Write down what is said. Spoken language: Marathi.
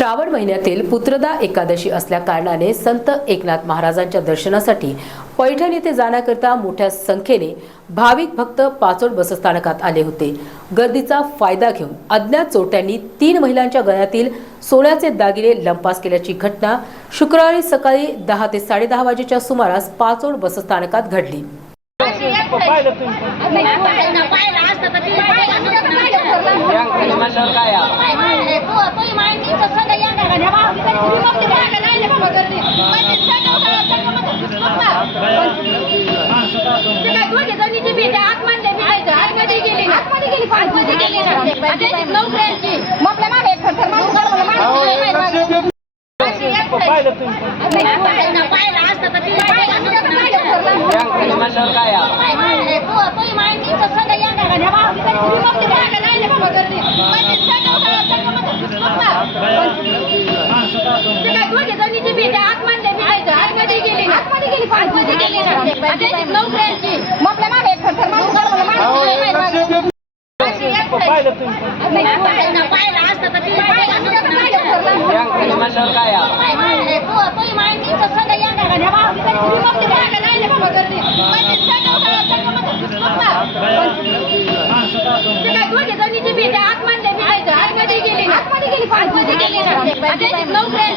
श्रावण महिन्यातील पुत्रदा एकादशी असल्या कारणाने संत एकनाथ महाराजांच्या दर्शनासाठी पैठण येथे जाण्याकरिता मोठ्या संख्येने भाविक भक्त पाचोड बसस्थानकात आले होते. गर्दीचा फायदा घेऊन अज्ञात चोरट्यांनी तीन महिलांच्या गळ्यातील सोन्याचे दागिने लंपास केल्याची घटना शुक्रवारी सकाळी दहा ते साडेदहा वाजेच्या सुमारास पाचोड बसस्थानकात घडली. पाहिलं तुम्ही पाहिलं असतं तर ती पाहिलं नसतं ना. या कशावर काय आहे? काय म्हणले? तू- तू माहितीचं सगळं येणार आणि ह्या भावाकडे घरी मग ते राहायला नाही बाबा गर्दी. पण ते सगळं काय सगळ्यामध्ये घुसलं ना. ते काय दोघी आतमध्ये भिडायचं. आतमध्ये गेली ना. आतमध्ये गेली ना. आणि त्याची नोकऱ्यांची. मग आपल्या मागे एक खरखर नाही माहिती. अशी एक पाहिलं तुम्ही नाही, पाहिलं असतं तर ती पाहिलं नसतं ना. या कशावर काय आहे? काय म्हणले? तू- तू माहितीचं सगळं येणार आणि ह्या भावाकडे घरी मग ते राहायला नाही पाहिलं तुम्ही नाही, पाहिलं ना. आतमध्ये गेली आतमध्ये गेली ना.